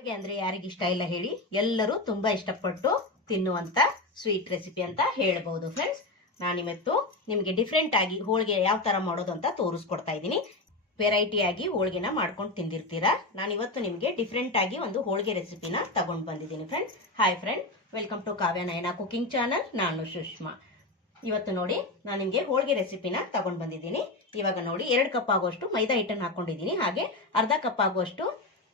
ಹೋಳಿಗೆ ಅಂದ್ರೆ ಯಾರಿಗೆ ಇಷ್ಟ ಇಲ್ಲ ಹೇಳಿ, ಎಲ್ಲರೂ ತುಂಬಾ ಇಷ್ಟಪಟ್ಟು ತಿನ್ನುವಂತ ಸ್ವೀಟ್ ರೆಸಿಪಿ ಅಂತ ಹೇಳ್ಬೋದು ಫ್ರೆಂಡ್ಸ್ ನಾನಿವತ್ತು ನಿಮಗೆ ಡಿಫ್ರೆಂಟ್ ಆಗಿ ಹೋಳಿಗೆ ಯಾವ ತರ ಮಾಡೋದು ಅಂತ ತೋರಿಸ್ಕೊಡ್ತಾ ಇದ್ದೀನಿ. ವೆರೈಟಿ ಆಗಿ ಹೋಳಿಗೆನ ಮಾಡ್ಕೊಂಡು ತಿಂದಿರ್ತೀರಾ? ನಾನಿವತ್ತು ನಿಮಗೆ ಡಿಫ್ರೆಂಟ್ ಆಗಿ ಒಂದು ಹೋಳಿಗೆ ರೆಸಿಪಿನ ತಗೊಂಡು ಬಂದಿದ್ದೀನಿ friends hi friend welcome to Kavya Nayana cooking channel ನಾನು ಸುಷ್ಮಾ. ಇವತ್ತು ನೋಡಿ, ನಾನು ನಿಮಗೆ ಹೋಳಿಗೆ ರೆಸಿಪಿನ ತಗೊಂಡು ಬಂದಿದ್ದೀನಿ. ಇವಾಗ ನೋಡಿ, ಎರಡು ಕಪ್ ಆಗುವಷ್ಟು ಮೈದಾ ಹಿಟ್ಟನ್ನು ಹಾಕೊಂಡಿದ್ದೀನಿ. ಹಾಗೆ ಅರ್ಧ ಕಪ್ ಆಗುವಷ್ಟು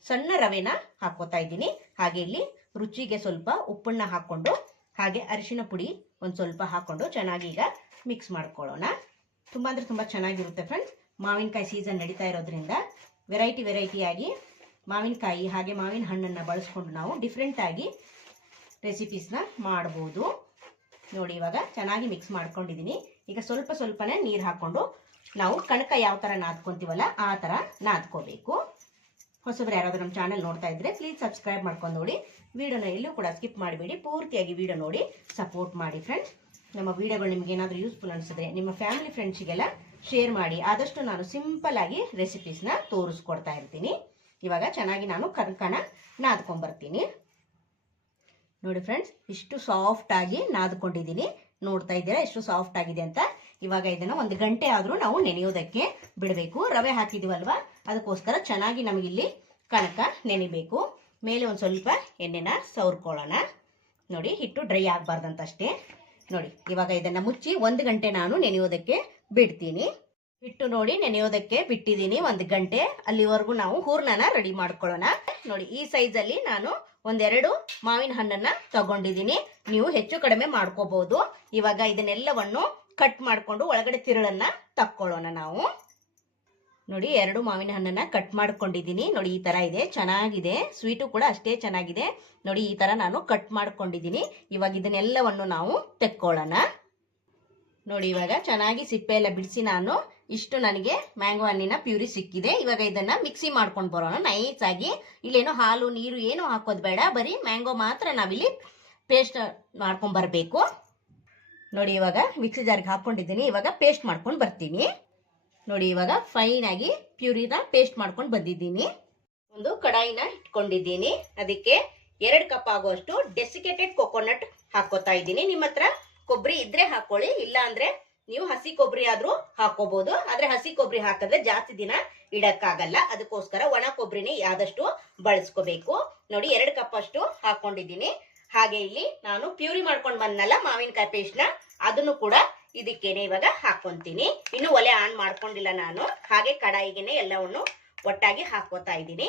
ಸಣ್ಣ ರವೆನ ಹಾಕೋತಾ ಇದ್ದೀನಿ. ಹಾಗೆ ಇಲ್ಲಿ ರುಚಿಗೆ ಸ್ವಲ್ಪ ಉಪ್ಪನ್ನ ಹಾಕೊಂಡು ಹಾಗೆ ಅರಿಶಿನ ಪುಡಿ ಒಂದು ಸ್ವಲ್ಪ ಹಾಕೊಂಡು ಚೆನ್ನಾಗಿ ಈಗ ಮಿಕ್ಸ್ ಮಾಡ್ಕೊಳ್ಳೋಣ. ತುಂಬ ಅಂದರೆ ತುಂಬ ಚೆನ್ನಾಗಿರುತ್ತೆ ಫ್ರೆಂಡ್ಸ್ ಮಾವಿನಕಾಯಿ ಸೀಸನ್ ನಡೀತಾ ಇರೋದ್ರಿಂದ ವೆರೈಟಿ ವೆರೈಟಿಯಾಗಿ ಮಾವಿನಕಾಯಿ ಹಾಗೆ ಮಾವಿನ ಹಣ್ಣನ್ನು ಬಳಸ್ಕೊಂಡು ನಾವು ಡಿಫ್ರೆಂಟಾಗಿ ರೆಸಿಪೀಸ್ನ ಮಾಡ್ಬೋದು. ನೋಡಿ ಇವಾಗ ಚೆನ್ನಾಗಿ ಮಿಕ್ಸ್ ಮಾಡ್ಕೊಂಡಿದ್ದೀನಿ ಈಗ ಸ್ವಲ್ಪ ಸ್ವಲ್ಪನೇ ನೀರು ಹಾಕ್ಕೊಂಡು ನಾವು ಕಣಕ ಯಾವ ಥರ ನಾದ್ಕೊಂತೀವಲ್ಲ ಆ ಥರ ನಾದ್ಕೋಬೇಕು. ಹೊಸಬ್ರು ಯಾರಾದರೂ ನಮ್ಮ ಚಾನಲ್ ನೋಡ್ತಾ ಇದ್ರೆ ಪ್ಲೀಸ್ ಸಬ್ಸ್ಕ್ರೈಬ್ ಮಾಡ್ಕೊಂಡು ನೋಡಿ. ವಿಡಿಯೋನ ಎಲ್ಲೂ ಕೂಡ ಸ್ಕಿಪ್ ಮಾಡಬೇಡಿ. ಪೂರ್ತಿಯಾಗಿ ವಿಡಿಯೋ ನೋಡಿ. ಸಪೋರ್ಟ್ ಮಾಡಿ ಫ್ರೆಂಡ್ಸ್ ನಮ್ಮ ವಿಡಿಯೋಗಳು ನಿಮ್ಗೆ ಏನಾದರೂ ಯೂಸ್ಫುಲ್ ಅನಿಸಿದ್ರೆ ನಿಮ್ಮ ಫ್ಯಾಮಿಲಿ ಫ್ರೆಂಡ್ಸಿಗೆಲ್ಲ ಶೇರ್ ಮಾಡಿ. ಆದಷ್ಟು ನಾನು ಸಿಂಪಲ್ ಆಗಿ ರೆಸಿಪೀಸ್ನ ತೋರಿಸ್ಕೊಡ್ತಾ ಇರ್ತೀನಿ. ಇವಾಗ ಚೆನ್ನಾಗಿ ನಾನು ಕನಕನ ನಾದ್ಕೊಂಬರ್ತೀನಿ. ನೋಡಿ ಫ್ರೆಂಡ್ಸ್ ಇಷ್ಟು ಸಾಫ್ಟ್ ಆಗಿ ನಾದ್ಕೊಂಡಿದ್ದೀನಿ. ನೋಡ್ತಾ ಇದ್ದೀರಾ, ಎಷ್ಟು ಸಾಫ್ಟ್ ಆಗಿದೆ ಅಂತ. ಇವಾಗ ಇದನ್ನ ಒಂದು ಗಂಟೆ ಆದರೂ ನಾವು ನೆನೆಯೋದಕ್ಕೆ ಬಿಡಬೇಕು. ರವೆ ಹಾಕಿದೀವಲ್ವಾ? ಅದಕ್ಕೋಸ್ಕರ ಚೆನ್ನಾಗಿ ನಮಗಿಲ್ಲಿ ಕಣಕ ನೆನಿಬೇಕು. ಮೇಲೆ ಒಂದು ಸ್ವಲ್ಪ ಎಣ್ಣೆನ ಸವರ್ಕೊಳ್ಳೋಣ. ನೋಡಿ, ಹಿಟ್ಟು ಡ್ರೈ ಆಗಬಾರ್ದಂತಷ್ಟೇ. ನೋಡಿ, ಇವಾಗ ಇದನ್ನ ಮುಚ್ಚಿ ಒಂದು ಗಂಟೆ ನಾನು ನೆನೆಯೋದಕ್ಕೆ ಬಿಡ್ತೀನಿ. ಹಿಟ್ಟು ನೋಡಿ ನೆನೆಯೋದಕ್ಕೆ ಬಿಟ್ಟಿದ್ದೀನಿ ಒಂದು ಗಂಟೆ. ಅಲ್ಲಿವರೆಗೂ ನಾವು ಹೂರ್ಣನ ರೆಡಿ ಮಾಡ್ಕೊಳ್ಳೋಣ. ನೋಡಿ, ಈ ಸೈಜಲ್ಲಿ ನಾನು ಒಂದೆರಡು ಮಾವಿನ ಹಣ್ಣನ್ನ ತಗೊಂಡಿದ್ದೀನಿ. ನೀವು ಹೆಚ್ಚು ಕಡಿಮೆ ಮಾಡ್ಕೋಬಹುದು ಇವಾಗ ಇದನ್ನೆಲ್ಲವನ್ನು ಕಟ್ ಮಾಡ್ಕೊಂಡು ಒಳಗಡೆ ತಿರುಳನ್ನ ತಕ್ಕೊಳ್ಳೋಣ ನಾವು. ನೋಡಿ, ಎರಡು ಮಾವಿನ ಹಣ್ಣನ್ನ ಕಟ್ ಮಾಡ್ಕೊಂಡಿದ್ದೀನಿ. ನೋಡಿ, ಈ ತರ ಇದೆ. ಚೆನ್ನಾಗಿದೆ. ಸ್ವೀಟು ಕೂಡ ಅಷ್ಟೇ ಚೆನ್ನಾಗಿದೆ. ನೋಡಿ, ಈ ತರ ನಾನು ಕಟ್ ಮಾಡ್ಕೊಂಡಿದ್ದೀನಿ. ಇವಾಗ ಇದನ್ನೆಲ್ಲವನ್ನು ನಾವು ತೆಕ್ಕೊಳ್ಳೋಣ. ನೋಡಿ, ಇವಾಗ ಚೆನ್ನಾಗಿ ಸಿಪ್ಪೆ ಎಲ್ಲ ಬಿಡಿಸಿ ನಾನು ಇಷ್ಟು ನನಗೆ ಮ್ಯಾಂಗೋ ಹಣ್ಣಿನ ಪ್ಯೂರಿ ಸಿಕ್ಕಿದೆ. ಇವಾಗ ಇದನ್ನ ಮಿಕ್ಸಿ ಮಾಡ್ಕೊಂಡು ಬರೋಣ. ನೈಸ್ ಆಗಿ. ಇಲ್ಲೇನೋ ಹಾಲು, ನೀರು ಏನು ಹಾಕೋದು ಬೇಡ. ಬರೀ ಮ್ಯಾಂಗೋ ಮಾತ್ರ ನಾವಿಲ್ಲಿ ಪೇಸ್ಟ್ ಮಾಡ್ಕೊಂಡು ಬರಬೇಕು. ನೋಡಿ, ಇವಾಗ ಮಿಕ್ಸಿ ಜಾರ್ಗೆ ಹಾಕೊಂಡಿದ್ದೀನಿ. ಇವಾಗ ಪೇಸ್ಟ್ ಮಾಡ್ಕೊಂಡು ಬರ್ತೀನಿ. ನೋಡಿ, ಇವಾಗ ಫೈನ್ ಆಗಿ ಪ್ಯೂರಿನ ಪೇಸ್ಟ್ ಮಾಡ್ಕೊಂಡು ಬಂದಿದ್ದೀನಿ. ಒಂದು ಕಡಾಯಿನ ಇಟ್ಕೊಂಡಿದ್ದೀನಿ. ಅದಕ್ಕೆ ಎರಡು ಕಪ್ ಆಗುವಷ್ಟು ಡೆಸಿಕೇಟೆಡ್ ಕೊಕೊನಟ್ ಹಾಕೋತಾ ಇದ್ದೀನಿ. ನಿಮ್ಮ ಹತ್ರ ಕೊಬ್ಬರಿ ಇದ್ರೆ ಹಾಕೊಳ್ಳಿ, ಇಲ್ಲ ಅಂದ್ರೆ ನೀವು ಹಸಿ ಕೊಬ್ಬರಿ ಆದ್ರೂ ಹಾಕೋಬಹುದು ಆದ್ರೆ ಹಸಿ ಕೊಬ್ಬರಿ ಹಾಕಿದ್ರೆ ಜಾಸ್ತಿ ದಿನ ಇಡಕ್ಕಾಗಲ್ಲ. ಅದಕ್ಕೋಸ್ಕರ ಒಣ ಕೊಬ್ಬರಿನೇ ಆದಷ್ಟು ಬಳಸ್ಕೋಬೇಕು. ನೋಡಿ, ಎರಡು ಕಪ್ ಅಷ್ಟು ಹಾಕೊಂಡಿದ್ದೀನಿ ಹಾಗೆ ಇಲ್ಲಿ ನಾನು ಪ್ಯೂರಿ ಮಾಡ್ಕೊಂಡು ಬಂದ್ನಲ್ಲ ಮಾವಿನಕಾಯಿ ಪೇಸ್ಟ್ನ, ಅದನ್ನು ಕೂಡ ಇದಕ್ಕೇನೆ ಇವಾಗ ಹಾಕೊಂತೀನಿ. ಇನ್ನು ಒಲೆ ಆನ್ ಮಾಡ್ಕೊಂಡಿಲ್ಲ ನಾನು. ಹಾಗೆ ಕಡಾಯಿಗೆನೆ ಎಲ್ಲವನ್ನು ಒಟ್ಟಾಗಿ ಹಾಕೋತಾ ಇದ್ದೀನಿ.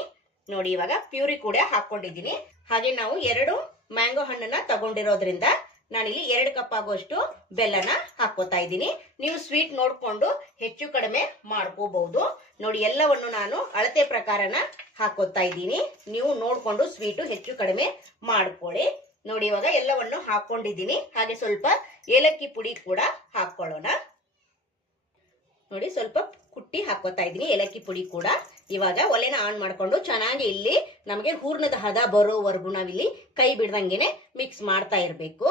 ನೋಡಿ ಇವಾಗ ಪ್ಯೂರಿ ಕೂಡ ಹಾಕೊಂಡಿದ್ದೀನಿ ಹಾಗೆ ನಾವು ಎರಡು ಮ್ಯಾಂಗೋ ಹಣ್ಣನ್ನ ತಗೊಂಡಿರೋದ್ರಿಂದ ನಾನಿಲ್ಲಿ ಎರಡು ಕಪ್ ಆಗೋಷ್ಟು ಬೆಲ್ಲನ ಹಾಕೋತಾ ಇದ್ದೀನಿ. ನೀವು ಸ್ವೀಟ್ ನೋಡ್ಕೊಂಡು ಹೆಚ್ಚು ಕಡಿಮೆ ಮಾಡ್ಕೋಬಹುದು. ನೋಡಿ ಎಲ್ಲವನ್ನು ನಾನು ಅಳತೆ ಪ್ರಕಾರನ ಹಾಕೋತಾ ಇದ್ದೀನಿ. ನೀವು ನೋಡ್ಕೊಂಡು ಸ್ವೀಟು ಹೆಚ್ಚು ಕಡಿಮೆ ಮಾಡ್ಕೊಳ್ಳಿ. ನೋಡಿ, ಇವಾಗ ಎಲ್ಲವನ್ನು ಹಾಕೊಂಡಿದ್ದೀನಿ. ಹಾಗೆ ಸ್ವಲ್ಪ ಏಲಕ್ಕಿ ಪುಡಿ ಕೂಡ ಹಾಕೊಳ್ಳೋಣ. ನೋಡಿ, ಸ್ವಲ್ಪ ಕುಟ್ಟಿ ಹಾಕೋತಾ ಇದ್ದೀನಿ ಏಲಕ್ಕಿ ಪುಡಿ ಕೂಡ. ಇವಾಗ ಒಲೆನ ಆನ್ ಮಾಡಿಕೊಂಡು ಚೆನ್ನಾಗಿ ಇಲ್ಲಿ ನಮಗೆ ಹೂರ್ಣದ ಹದ ಬರೋವರೆಗೂ ನಾವಿಲ್ಲಿ ಕೈ ಬಿಡ್ದಂಗೆನೆ ಮಿಕ್ಸ್ ಮಾಡ್ತಾ ಇರಬೇಕು.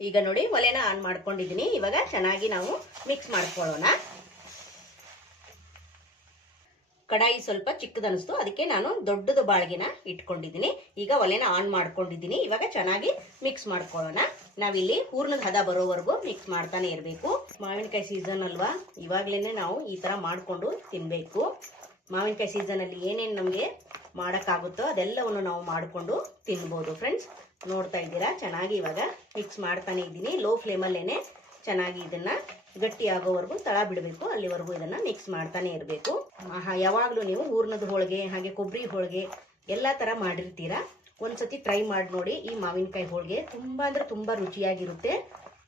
ಈಗ ನೋಡಿ, ಒಲೆನ ಆನ್ ಮಾಡ್ಕೊಂಡಿದ್ದೀನಿ. ಇವಾಗ ಚೆನ್ನಾಗಿ ನಾವು ಮಿಕ್ಸ್ ಮಾಡ್ಕೊಳ್ಳೋಣ. ಕಡಾಯಿ ಸ್ವಲ್ಪ ಚಿಕ್ಕದನಿಸ್ತು ಅದಕ್ಕೆ ನಾನು ದೊಡ್ಡದು ಬಾಳ್ಗೆನ ಇಟ್ಕೊಂಡಿದ್ದೀನಿ. ಈಗ ಒಲೆನ ಆನ್ ಮಾಡ್ಕೊಂಡಿದ್ದೀನಿ. ಇವಾಗ ಚೆನ್ನಾಗಿ ಮಿಕ್ಸ್ ಮಾಡ್ಕೊಳ್ಳೋಣ. ನಾವಿಲ್ಲಿ ಹೂರ್ಣದ ಹದ ಬರೋವರೆಗೂ ಮಿಕ್ಸ್ ಮಾಡ್ತಾನೆ ಇರಬೇಕು. ಮಾವಿನಕಾಯಿ ಸೀಸನ್ ಅಲ್ವಾ? ಇವಾಗ್ಲೇನೆ ನಾವು ಈ ತರ ಮಾಡಿಕೊಂಡು ತಿನ್ನಬೇಕು ಮಾವಿನಕಾಯಿ ಸೀಸನ್ ಅಲ್ಲಿ ಏನೇನು ನಮಗೆ ಮಾಡೋಕ್ಕಾಗುತ್ತೋ ಅದೆಲ್ಲವನ್ನು ನಾವು ಮಾಡಿಕೊಂಡು ತಿನ್ಬೋದು ಫ್ರೆಂಡ್ಸ್ ನೋಡ್ತಾ ಇದ್ದೀರಾ? ಚೆನ್ನಾಗಿ ಇವಾಗ ಮಿಕ್ಸ್ ಮಾಡ್ತಾನೆ ಇದ್ದೀನಿ. ಲೋ ಫ್ಲೇಮಲ್ಲೇನೆ ಚೆನ್ನಾಗಿ ಇದನ್ನ ಗಟ್ಟಿ ಆಗೋವರೆಗೂ ತಳ ಬಿಡಬೇಕು. ಅಲ್ಲಿವರೆಗೂ ಇದನ್ನು ಮಿಕ್ಸ್ ಮಾಡ್ತಾನೆ ಇರಬೇಕು. ಯಾವಾಗಲೂ ನೀವು ಹೂರ್ಣದ ಹೋಳಿಗೆ, ಹಾಗೆ ಕೊಬ್ಬರಿ ಹೋಳಿಗೆ ಎಲ್ಲ ಥರ ಮಾಡಿರ್ತೀರಾ? ಒಂದ್ಸತಿ ಟ್ರೈ ಮಾಡಿ ನೋಡಿ. ಈ ಮಾವಿನಕಾಯಿ ಹೋಳಿಗೆ ತುಂಬ ಅಂದರೆ ತುಂಬ ರುಚಿಯಾಗಿರುತ್ತೆ.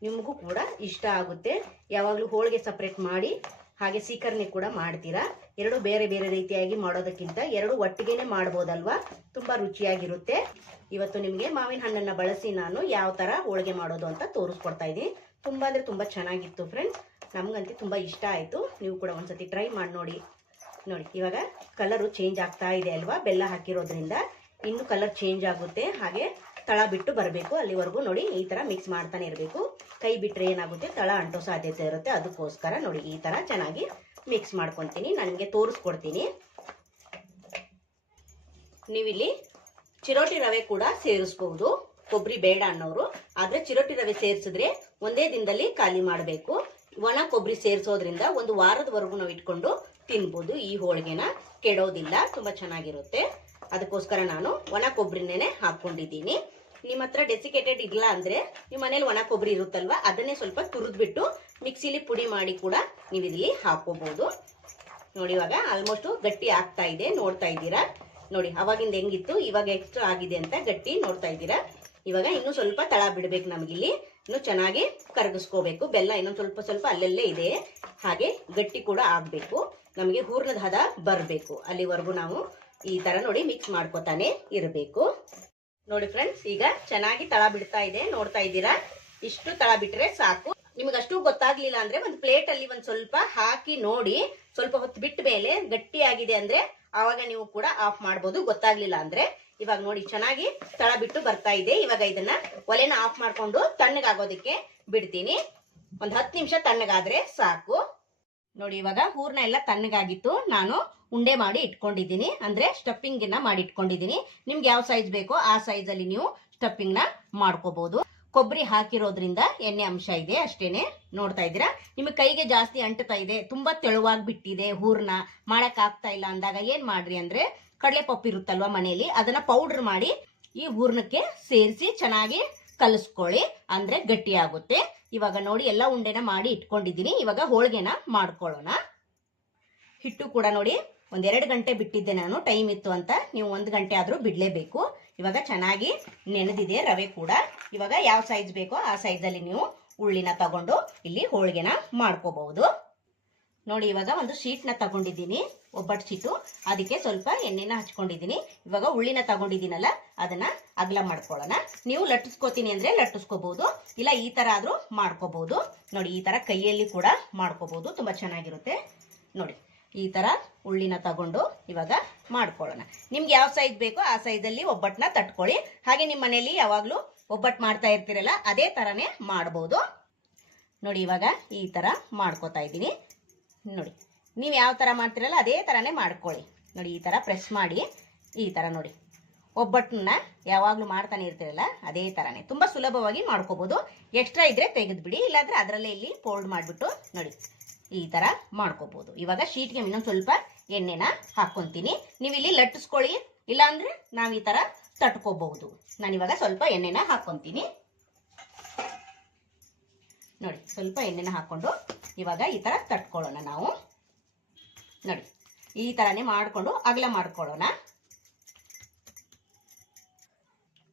ನಿಮಗೂ ಕೂಡ ಇಷ್ಟ ಆಗುತ್ತೆ. ಯಾವಾಗಲೂ ಹೋಳಿಗೆ ಸಪ್ರೇಟ್ ಮಾಡಿ, ಹಾಗೆ ಸೀಕರ್ಣಿ ಕೂಡ ಮಾಡ್ತೀರಾ? ಎರಡು ಬೇರೆ ಬೇರೆ ರೀತಿಯಾಗಿ ಮಾಡೋದಕ್ಕಿಂತ ಎರಡು ಒಟ್ಟಿಗೆನೆ ಮಾಡ್ಬೋದಲ್ವಾ? ತುಂಬ ರುಚಿಯಾಗಿರುತ್ತೆ. ಇವತ್ತು ನಿಮಗೆ ಮಾವಿನ ಹಣ್ಣನ್ನು ಬಳಸಿ ನಾನು ಯಾವ ಥರ ಹೋಳಿಗೆ ಮಾಡೋದು ಅಂತ ತೋರಿಸ್ಕೊಡ್ತಾ ಇದ್ದೀನಿ. ತುಂಬಾ ಅಂದರೆ ತುಂಬ ಚೆನ್ನಾಗಿತ್ತು ಫ್ರೆಂಡ್ಸ್ ನಮಗಂತೂ ತುಂಬಾ ಇಷ್ಟ ಆಯ್ತು. ನೀವು ಕೂಡ ಒಂದ್ಸತಿ ಟ್ರೈ ಮಾಡಿ ನೋಡಿ. ನೋಡಿ, ಇವಾಗ ಕಲರು ಚೇಂಜ್ ಆಗ್ತಾ ಇದೆ ಅಲ್ವಾ? ಬೆಲ್ಲ ಹಾಕಿರೋದ್ರಿಂದ. ಇನ್ನು ಕಲರ್ ಚೇಂಜ್ ಆಗುತ್ತೆ. ಹಾಗೆ ತಳ ಬಿಟ್ಟು ಬರಬೇಕು. ಅಲ್ಲಿವರೆಗೂ ನೋಡಿ ಈ ತರ ಮಿಕ್ಸ್ ಮಾಡ್ತಾನೆ ಇರಬೇಕು. ಕೈ ಬಿಟ್ರೆ ಏನಾಗುತ್ತೆ? ತಳ ಅಂಟೋ ಸಾಧ್ಯತೆ ಇರುತ್ತೆ. ಅದಕ್ಕೋಸ್ಕರ ನೋಡಿ ಈ ತರ ಚೆನ್ನಾಗಿ ಮಿಕ್ಸ್ ಮಾಡ್ಕೊತೀನಿ. ನನಗೆ ತೋರಿಸ್ಕೊಡ್ತೀನಿ. ನೀವಿಲ್ಲಿ ಚಿರೋಟಿ ರವೆ ಕೂಡ ಸೇರಿಸಬಹುದು ಕೊಬ್ಬರಿ ಬೇಡ ಅನ್ನೋರು, ಆದ್ರೆ ಚಿರೋಟಿ ರವೆ ಸೇರಿಸಿದ್ರೆ ಒಂದೇ ದಿನದಲ್ಲಿ ಖಾಲಿ ಮಾಡಬೇಕು. ಒಣ ಕೊಬ್ಬರಿ ಸೇರಿಸೋದ್ರಿಂದ ಒಂದು ವಾರದವರೆಗೂ ನಾವು ಇಟ್ಕೊಂಡು ತಿನ್ಬೋದು. ಈ ಹೋಳಿಗೆನ ಕೆಡೋದಿಲ್ಲ, ತುಂಬಾ ಚೆನ್ನಾಗಿರುತ್ತೆ. ಅದಕ್ಕೋಸ್ಕರ ನಾನು ಒಣ ಕೊಬ್ಬರಿನೇ ಹಾಕೊಂಡಿದ್ದೀನಿ ನಿಮ್ಮ ಹತ್ರ ಡೆಸಿಕೇಟೆಡ್ ಇಲ್ಲ ಅಂದ್ರೆ ನಿಮ್ಮ ಮನೇಲಿ ಒಣ ಕೊಬ್ಬರಿ ಇರುತ್ತಲ್ವಾ, ಅದನ್ನೇ ಸ್ವಲ್ಪ ತುರಿದ್ಬಿಟ್ಟು ಮಿಕ್ಸಿಲಿ ಪುಡಿ ಮಾಡಿ ಕೂಡ ನೀವು ಇಲ್ಲಿ ಹಾಕೋಬಹುದು ನೋಡಿ, ಇವಾಗ ಆಲ್ಮೋಸ್ಟ್ ಗಟ್ಟಿ ಆಗ್ತಾ ಇದೆ, ನೋಡ್ತಾ ಇದ್ದೀರಾ? ನೋಡಿ, ಅವಾಗಿಂದ ಹೆಂಗಿತ್ತು, ಇವಾಗ ಎಕ್ಸ್ಟ್ರಾ ಆಗಿದೆ ಅಂತ ಗಟ್ಟಿ ನೋಡ್ತಾ ಇದ್ದೀರಾ? ಇವಾಗ ಇನ್ನು ಸ್ವಲ್ಪ ತಳ ಬಿಡ್ಬೇಕು ನಮಗಿಲ್ಲಿ. ಇನ್ನು ಚೆನ್ನಾಗಿ ಕರಗಿಸ್ಕೋಬೇಕು. ಬೆಲ್ಲ ಇನ್ನೊಂದು ಸ್ವಲ್ಪ ಸ್ವಲ್ಪ ಅಲ್ಲಲ್ಲೇ ಇದೆ. ಹಾಗೆ ಗಟ್ಟಿ ಕೂಡ ಆಗ್ಬೇಕು. ನಮಗೆ ಹೂರ್ಣದ ಹದ ಬರಬೇಕು. ಅಲ್ಲಿವರೆಗೂ ನಾವು ಈ ತರ ನೋಡಿ ಮಿಕ್ಸ್ ಮಾಡ್ಕೊತಾನೆ ಇರಬೇಕು. ನೋಡಿ ಫ್ರೆಂಡ್ಸ್ ಈಗ ಚೆನ್ನಾಗಿ ತಳ ಬಿಡ್ತಾ ಇದೆ. ನೋಡ್ತಾ ಇದ್ದೀರಾ? ಇಷ್ಟು ತಳ ಬಿಟ್ರೆ ಸಾಕು. ನಿಮಗೆ ಅಷ್ಟು ಗೊತ್ತಾಗ್ಲಿಲ್ಲ ಅಂದ್ರೆ ಒಂದು ಪ್ಲೇಟ್ ಅಲ್ಲಿ ಒಂದ್ ಸ್ವಲ್ಪ ಹಾಕಿ ನೋಡಿ, ಸ್ವಲ್ಪ ಹೊತ್ತು ಬಿಟ್ಟ ಮೇಲೆ ಗಟ್ಟಿ ಆಗಿದೆ ಅಂದ್ರೆ ಆವಾಗ ನೀವು ಕೂಡ ಆಫ್ ಮಾಡ್ಬೋದು. ಗೊತ್ತಾಗ್ಲಿಲ್ಲ ಅಂದ್ರೆ ಇವಾಗ ನೋಡಿ, ಚೆನ್ನಾಗಿ ತಳ ಬಿಟ್ಟು ಬರ್ತಾ ಇದೆ. ಇವಾಗ ಇದನ್ನ ಒಲೆನ ಆಫ್ ಮಾಡ್ಕೊಂಡು ತಣ್ಣಗಾಗೋದಕ್ಕೆ ಬಿಡ್ತೀನಿ. ಒಂದ್ ಹತ್ತು ನಿಮಿಷ ತಣ್ಣಗಾದ್ರೆ ಸಾಕು. ನೋಡಿ, ಇವಾಗ ಹೂರ್ಣ ಎಲ್ಲ ತಣ್ಣಗಾಗಿತ್ತು. ನಾನು ಉಂಡೆ ಮಾಡಿ ಇಟ್ಕೊಂಡಿದ್ದೀನಿ. ಅಂದ್ರೆ ಸ್ಟಫಿಂಗ್ ಮಾಡಿ ಇಟ್ಕೊಂಡಿದ್ದೀನಿ. ನಿಮ್ಗೆ ಯಾವ ಸೈಜ್ ಬೇಕೋ ಆ ಸೈಜ್ ಅಲ್ಲಿ ನೀವು ಸ್ಟಫಿಂಗ್ನ ಮಾಡ್ಕೋಬಹುದು ಕೊಬ್ಬರಿ ಹಾಕಿರೋದ್ರಿಂದ ಎಣ್ಣೆ ಅಂಶ ಇದೆ ಅಷ್ಟೇನೆ. ನೋಡ್ತಾ ಇದ್ದೀರಾ? ನಿಮಗೆ ಕೈಗೆ ಜಾಸ್ತಿ ಅಂಟ್ತಾ ಇದೆ. ತುಂಬಾ ತೆಳುವಾಗಿ ಬಿಟ್ಟಿದೆ ಹೂರ್ಣ. ಮಾಡಕ್ ಆಗ್ತಾ ಇಲ್ಲ ಅಂದಾಗ ಏನ್ ಮಾಡ್ರಿ ಅಂದ್ರೆ ಕಡಲೆ ಪಪ್ಪು ಇರುತ್ತಲ್ವಾ ಮನೆಯಲ್ಲಿ, ಅದನ್ನ ಪೌಡರ್ ಮಾಡಿ ಈ ಹೂರ್ಣಕ್ಕೆ ಸೇರಿಸಿ ಚೆನ್ನಾಗಿ ಕಲಸ್ಕೊಳ್ಳಿ, ಅಂದ್ರೆ ಗಟ್ಟಿ ಆಗುತ್ತೆ. ಇವಾಗ ನೋಡಿ, ಎಲ್ಲ ಉಂಡೆನ ಮಾಡಿ ಇಟ್ಕೊಂಡಿದ್ದೀನಿ. ಇವಾಗ ಹೋಳಿಗೆನ ಮಾಡ್ಕೊಳ್ಳೋಣ. ಹಿಟ್ಟು ಕೂಡ ನೋಡಿ, ಒಂದೆರಡು ಗಂಟೆ ಬಿಟ್ಟಿದ್ದೆ ನಾನು, ಟೈಮ್ ಇತ್ತು ಅಂತ. ನೀವು ಒಂದು ಗಂಟೆ ಆದರೂ ಬಿಡಲೇಬೇಕು. ಇವಾಗ ಚೆನ್ನಾಗಿ ನೆನೆದಿದೆ ರವೆ ಕೂಡ. ಇವಾಗ ಯಾವ ಸೈಜ್ ಬೇಕೋ ಆ ಸೈಜಲ್ಲಿ ನೀವು ಉಳ್ಳಿನ ತಗೊಂಡು ಇಲ್ಲಿ ಹೋಳಿಗೆನ ಮಾಡ್ಕೋಬಹುದು. ನೋಡಿ, ಇವಾಗ ಒಂದು ಶೀಟ್ನ ತಗೊಂಡಿದ್ದೀನಿ. ಒಬ್ಬಟ್ಟು ಚೀಟು ಅದಕ್ಕೆ ಸ್ವಲ್ಪ ಎಣ್ಣೆನ ಹಚ್ಕೊಂಡಿದ್ದೀನಿ. ಇವಾಗ ಉಳ್ಳಿನ ತಗೊಂಡಿದ್ದೀನಲ್ಲ, ಅದನ್ನ ಅಗಲ ಮಾಡ್ಕೊಳ್ಳೋಣ. ನೀವು ಲಟ್ಟಿಸ್ಕೋತೀನಿ ಅಂದ್ರೆ ಲಟ್ಟಿಸ್ಕೋಬಹುದು ಇಲ್ಲ ಈ ತರ ಆದ್ರೂ ಮಾಡ್ಕೋಬಹುದು ನೋಡಿ, ಈ ತರ ಕೈಯಲ್ಲಿ ಕೂಡ ಮಾಡ್ಕೋಬಹುದು ತುಂಬಾ ಚೆನ್ನಾಗಿರುತ್ತೆ. ನೋಡಿ, ಈ ತರ ಉಳ್ಳಿನ ತಗೊಂಡು ಇವಾಗ ಮಾಡ್ಕೊಳ್ಳೋಣ. ನಿಮ್ಗೆ ಯಾವ ಸೈಜ್ ಬೇಕೋ ಆ ಸೈಜಲ್ಲಿ ಒಬ್ಬಟ್ಟನ್ನ ತಟ್ಕೊಳ್ಳಿ. ಹಾಗೆ ನಿಮ್ಮ ಮನೆಯಲ್ಲಿ ಯಾವಾಗಲೂ ಒಬ್ಬಟ್ಟು ಮಾಡ್ತಾ ಇರ್ತೀರಲ್ಲ, ಅದೇ ತರನೇ ಮಾಡ್ಬೋದು. ನೋಡಿ, ಇವಾಗ ಈ ತರ ಮಾಡ್ಕೋತಾ ಇದ್ದೀನಿ. ನೋಡಿ ನೀವು ಯಾವ ಥರ ಮಾಡ್ತೀರಲ್ಲ ಅದೇ ಥರನೇ ಮಾಡ್ಕೊಳ್ಳಿ. ನೋಡಿ, ಈ ಥರ ಪ್ರೆಸ್ ಮಾಡಿ, ಈ ಥರ ನೋಡಿ. ಒಬ್ಬಟ್ಟನ್ನ ಯಾವಾಗಲೂ ಮಾಡ್ತಾನೆ ಇರ್ತೀರಲ್ಲ, ಅದೇ ಥರನೇ ತುಂಬ ಸುಲಭವಾಗಿ ಮಾಡ್ಕೋಬೋದು. ಎಕ್ಸ್ಟ್ರಾ ಇದ್ರೆ ತೆಗೆದುಬಿಡಿ, ಇಲ್ಲಾಂದ್ರೆ ಅದರಲ್ಲೇ ಇಲ್ಲಿ ಫೋಲ್ಡ್ ಮಾಡಿಬಿಟ್ಟು ನೋಡಿ, ಈ ಥರ ಮಾಡ್ಕೋಬೋದು. ಇವಾಗ ಶೀಟ್ಗೆ ಇನ್ನೊಂದು ಸ್ವಲ್ಪ ಎಣ್ಣೆನ ಹಾಕ್ಕೊತೀನಿ. ನೀವು ಇಲ್ಲಿ ಲಟ್ಟಿಸ್ಕೊಳ್ಳಿ, ಇಲ್ಲಾಂದ್ರೆ ನಾವು ಈ ಥರ ತಟ್ಕೋಬಹುದು. ನಾನಿವಾಗ ಸ್ವಲ್ಪ ಎಣ್ಣೆನ ಹಾಕ್ಕೊತೀನಿ. ನೋಡಿ, ಸ್ವಲ್ಪ ಎಣ್ಣೆನ ಹಾಕ್ಕೊಂಡು ಇವಾಗ ಈ ಥರ ತಟ್ಕೊಳ್ಳೋಣ ನಾವು. ನೋಡಿ, ಈ ಥರನೇ ಮಾಡಿಕೊಂಡು ಅಗಲ ಮಾಡ್ಕೊಳ್ಳೋಣ.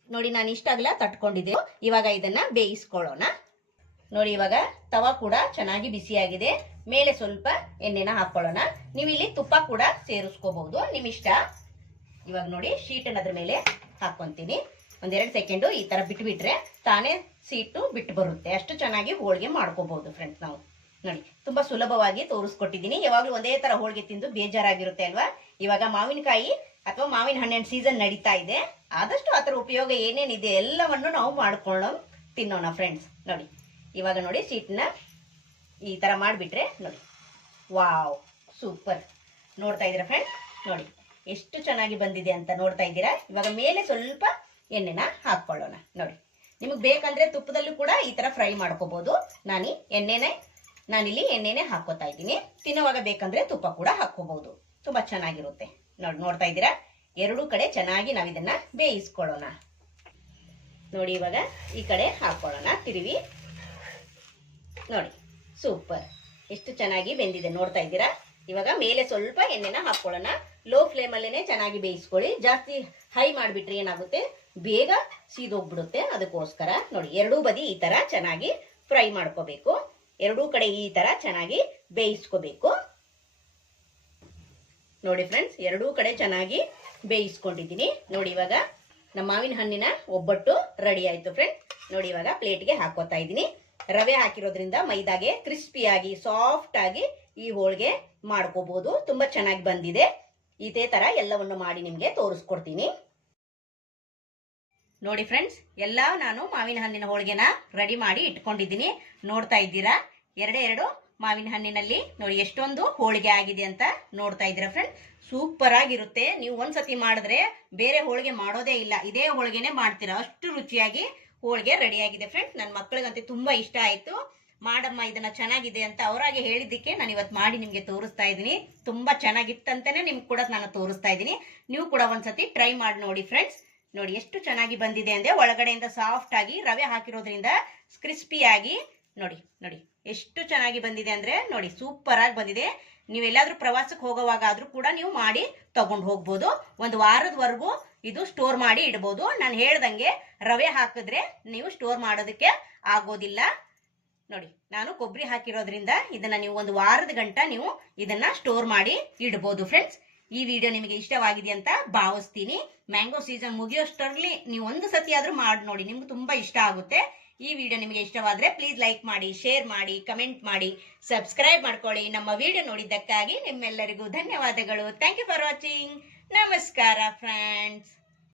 ನೋಡಿ, ನಾನು ಇಷ್ಟ ಅಗಲ ತಟ್ಕೊಂಡಿದ್ದೆ. ಇವಾಗ ಇದನ್ನ ಬೇಯಿಸ್ಕೊಳ್ಳೋಣ. ನೋಡಿ, ಇವಾಗ ತವಾ ಕೂಡ ಚೆನ್ನಾಗಿ ಬಿಸಿಯಾಗಿದೆ ಮೇಲೆ ಸ್ವಲ್ಪ ಎಣ್ಣೆನ ಹಾಕೊಳ್ಳೋಣ. ನೀವು ಇಲ್ಲಿ ತುಪ್ಪ ಕೂಡ ಸೇರಿಸ್ಕೋಬಹುದು. ನಿಮ್ ಇಷ್ಟ. ಇವಾಗ ನೋಡಿ ಶೀಟ್ ಅದ್ರ ಮೇಲೆ ಹಾಕೊಂತೀನಿ. ಒಂದೆರಡು ಸೆಕೆಂಡು ಈ ತರ ಬಿಟ್ಬಿಟ್ರೆ ತಾನೇ ಸೀಟು ಬಿಟ್ಟು ಬರುತ್ತೆ ಅಷ್ಟು ಚೆನ್ನಾಗಿ ಹೋಳಿಗೆ ಮಾಡ್ಕೋಬಹುದು ಫ್ರೆಂಡ್ಸ್ ನಾವು. ನೋಡಿ, ತುಂಬಾ ಸುಲಭವಾಗಿ ತೋರಿಸ್ಕೊಟ್ಟಿದ್ದೀನಿ. ಯಾವಾಗಲೂ ಒಂದೇ ತರ ಹೋಳಿಗೆ ತಿಂದು ಬೇಜಾರಾಗಿರುತ್ತೆ ಅಲ್ವಾ? ಇವಾಗ ಮಾವಿನಕಾಯಿ ಅಥವಾ ಮಾವಿನ ಹಣ್ಣಿನ ಸೀಸನ್ ನಡೀತಾ ಇದೆ. ಆದಷ್ಟು ಅದರ ಉಪಯೋಗ ಏನೇನಿದೆ ಎಲ್ಲವನ್ನು ನಾವು ಮಾಡ್ಕೊಳ್ಳೋ, ತಿನ್ನೋಣ ಫ್ರೆಂಡ್ಸ್ ನೋಡಿ, ಇವಾಗ ನೋಡಿ ಸೀಟ್ನ ಈ ತರ ಮಾಡಿಬಿಟ್ರೆ, ನೋಡಿ. ವಾವ್ ಸೂಪರ್ ನೋಡ್ತಾ ಇದ್ದೀರಾ ಫ್ರೆಂಡ್ಸ್ ನೋಡಿ, ಎಷ್ಟು ಚೆನ್ನಾಗಿ ಬಂದಿದೆ ಅಂತ ನೋಡ್ತಾ ಇದ್ದೀರಾ? ಇವಾಗ ಮೇಲೆ ಸ್ವಲ್ಪ ಎಣ್ಣೆನ ಹಾಕ್ಕೊಳ್ಳೋಣ. ನೋಡಿ, ನಿಮಗೆ ಬೇಕಂದ್ರೆ ತುಪ್ಪದಲ್ಲೂ ಕೂಡ ಈ ತರ ಫ್ರೈ ಮಾಡ್ಕೋಬಹುದು ನಾನು ಎಣ್ಣೆನೆ ನಾನಿಲ್ಲಿ ಎಣ್ಣೆನೆ ಹಾಕೋತಾ ಇದ್ದೀನಿ. ತಿನ್ನುವಾಗ ಬೇಕಂದ್ರೆ ತುಪ್ಪ ಕೂಡ ಹಾಕೋಬಹುದು ತುಂಬಾ ಚೆನ್ನಾಗಿರುತ್ತೆ. ನೋಡಿ, ನೋಡ್ತಾ ಇದ್ದೀರಾ? ಎರಡೂ ಕಡೆ ಚೆನ್ನಾಗಿ ನಾವು ಇದನ್ನ ಬೇಯಿಸ್ಕೊಳ್ಳೋಣ. ನೋಡಿ, ಇವಾಗ ಈ ಕಡೆ ಹಾಕೊಳ್ಳೋಣ. ತಿರುವಿ. ನೋಡಿ, ಸೂಪರ್. ಎಷ್ಟು ಚೆನ್ನಾಗಿ ಬೆಂದಿದೆ. ನೋಡ್ತಾ ಇದ್ದೀರಾ? ಇವಾಗ ಮೇಲೆ ಸ್ವಲ್ಪ ಎಣ್ಣೆನ ಹಾಕೊಳ್ಳೋಣ. ಲೋ ಫ್ಲೇಮ್ ಅಲ್ಲೇನೆ ಚೆನ್ನಾಗಿ ಬೇಯಿಸ್ಕೊಳ್ಳಿ. ಜಾಸ್ತಿ ಹೈ ಮಾಡಿಬಿಟ್ರೆ ಏನಾಗುತ್ತೆ? ಬೇಗ ಸೀದೋಗ್ಬಿಡುತ್ತೆ. ಅದಕ್ಕೋಸ್ಕರ ನೋಡಿ, ಎರಡೂ ಬದಿ ಈ ತರ ಚೆನ್ನಾಗಿ ಫ್ರೈ ಮಾಡ್ಕೋಬೇಕು. ಎರಡೂ ಕಡೆ ಈ ತರ ಚೆನ್ನಾಗಿ ಬೇಯಿಸ್ಕೋಬೇಕು. ನೋಡಿ ಫ್ರೆಂಡ್ಸ್ ಎರಡೂ ಕಡೆ ಚೆನ್ನಾಗಿ ಬೇಯಿಸ್ಕೊಂಡಿದ್ದೀನಿ. ನೋಡಿ ಇವಾಗ ನಮ್ಮ ಮಾವಿನ ಹಣ್ಣಿನ ಒಬ್ಬಟ್ಟು ರೆಡಿ ಆಯ್ತು ಫ್ರೆಂಡ್ ನೋಡಿ ಇವಾಗ ಪ್ಲೇಟ್ಗೆ ಹಾಕೋತಾ ಇದ್ದೀನಿ. ರವೆ ಹಾಕಿರೋದ್ರಿಂದ ಮೈದಾಗೆ ಕ್ರಿಸ್ಪಿಯಾಗಿ ಸಾಫ್ಟ್ ಆಗಿ ಈ ಹೋಳಿಗೆ ಮಾಡ್ಕೋಬಹುದು ತುಂಬಾ ಚೆನ್ನಾಗಿ ಬಂದಿದೆ. ಇದೇ ತರ ಎಲ್ಲವನ್ನು ಮಾಡಿ ನಿಮ್ಗೆ ತೋರಿಸ್ಕೊಡ್ತೀನಿ. ನೋಡಿ ಫ್ರೆಂಡ್ಸ್ ಎಲ್ಲ ನಾನು ಮಾವಿನ ಹಣ್ಣಿನ ಹೋಳಿಗೆನ ರೆಡಿ ಮಾಡಿ ಇಟ್ಕೊಂಡಿದ್ದೀನಿ. ನೋಡ್ತಾ ಇದ್ದೀರಾ? ಎರಡೇ ಎರಡು ಮಾವಿನ ಹಣ್ಣಿನಲ್ಲಿ ನೋಡಿ ಎಷ್ಟೊಂದು ಹೋಳಿಗೆ ಆಗಿದೆ ಅಂತ ನೋಡ್ತಾ ಇದ್ದೀರಾ ಫ್ರೆಂಡ್ಸ್ ಸೂಪರ್ ಆಗಿರುತ್ತೆ. ನೀವು ಒಂದ್ಸತಿ ಮಾಡಿದ್ರೆ ಬೇರೆ ಹೋಳಿಗೆ ಮಾಡೋದೇ ಇಲ್ಲ. ಇದೇ ಹೋಳಿಗೆನೆ ಮಾಡ್ತೀರಾ? ಅಷ್ಟು ರುಚಿಯಾಗಿ ಹೋಳಿಗೆ ರೆಡಿ ಆಗಿದೆ ಫ್ರೆಂಡ್ ನನ್ನ ಮಕ್ಕಳಿಗಂತೂ ತುಂಬಾ ಇಷ್ಟ ಆಯ್ತು. ಮಾಡಮ್ಮ, ಇದನ್ನ ಚೆನ್ನಾಗಿದೆ ಅಂತ ಅವರಾಗೆ ಹೇಳಿದ್ದಕ್ಕೆ ನಾನು ಇವತ್ತು ಮಾಡಿ ನಿಮ್ಗೆ ತೋರಿಸ್ತಾ ಇದ್ದೀನಿ. ತುಂಬಾ ಚೆನ್ನಾಗಿತ್ತಂತಾನೆ ನಿಮ್ಗೆ ಕೂಡ ನಾನು ತೋರಿಸ್ತಾ ಇದ್ದೀನಿ. ನೀವು ಕೂಡ ಒಂದ್ಸತಿ ಟ್ರೈ ಮಾಡಿ ನೋಡಿ ಫ್ರೆಂಡ್ಸ್ ನೋಡಿ ಎಷ್ಟು ಚೆನ್ನಾಗಿ ಬಂದಿದೆ ಅಂದ್ರೆ ಒಳಗಡೆಯಿಂದ ಸಾಫ್ಟ್ ಆಗಿ ರವೆ ಹಾಕಿರೋದ್ರಿಂದ ಕ್ರಿಸ್ಪಿ ಆಗಿ, ನೋಡಿ ನೋಡಿ, ಎಷ್ಟು ಚೆನ್ನಾಗಿ ಬಂದಿದೆ ಅಂದ್ರೆ ನೋಡಿ ಸೂಪರ್ ಆಗಿ ಬಂದಿದೆ. ನೀವು ಎಲ್ಲಾದ್ರೂ ಪ್ರವಾಸಕ್ಕೆ ಹೋಗುವಾಗ ಆದ್ರೂ ಕೂಡ ನೀವು ಮಾಡಿ ತಗೊಂಡು ಹೋಗ್ಬೋದು. ಒಂದು ವಾರದವರೆಗೂ ಇದು ಸ್ಟೋರ್ ಮಾಡಿ ಇಡ್ಬೋದು. ನಾನು ಹೇಳ್ದಂಗೆ ರವೆ ಹಾಕಿದ್ರೆ ನೀವು ಸ್ಟೋರ್ ಮಾಡೋದಕ್ಕೆ ಆಗೋದಿಲ್ಲ. ನೋಡಿ, ನಾನು ಕೊಬ್ಬರಿ ಹಾಕಿರೋದ್ರಿಂದ ಇದನ್ನ ನೀವು ಒಂದು ವಾರದ ಗಂಟ ನೀವು ಇದನ್ನ ಸ್ಟೋರ್ ಮಾಡಿ ಇಡ್ಬೋದು ಫ್ರೆಂಡ್ಸ್ ಈ ವಿಡಿಯೋ ನಿಮಗೆ ಇಷ್ಟವಾಗಿದೆ ಅಂತ ಭಾವಿಸ್ತೀನಿ. ಮ್ಯಾಂಗೋ ಸೀಸನ್ ಮುಗಿಯೋಷ್ಟರಲ್ಲಿ ನೀವು ಒಂದು ಸತಿ ಆದರೂ ಮಾಡಿ ನೋಡಿ, ನಿಮ್ಗೆ ತುಂಬ ಇಷ್ಟ ಆಗುತ್ತೆ. ಈ ವಿಡಿಯೋ ನಿಮಗೆ ಇಷ್ಟವಾದರೆ ಪ್ಲೀಸ್ ಲೈಕ್ ಮಾಡಿ ಶೇರ್ ಮಾಡಿ ಕಮೆಂಟ್ ಮಾಡಿ ಸಬ್ಸ್ಕ್ರೈಬ್ ಮಾಡ್ಕೊಳ್ಳಿ. ನಮ್ಮ ವಿಡಿಯೋ ನೋಡಿದ್ದಕ್ಕಾಗಿ ನಿಮ್ಮೆಲ್ಲರಿಗೂ ಧನ್ಯವಾದಗಳು. ಥ್ಯಾಂಕ್ ಯು ಫಾರ್ ವಾಚಿಂಗ್ ನಮಸ್ಕಾರ ಫ್ರೆಂಡ್ಸ್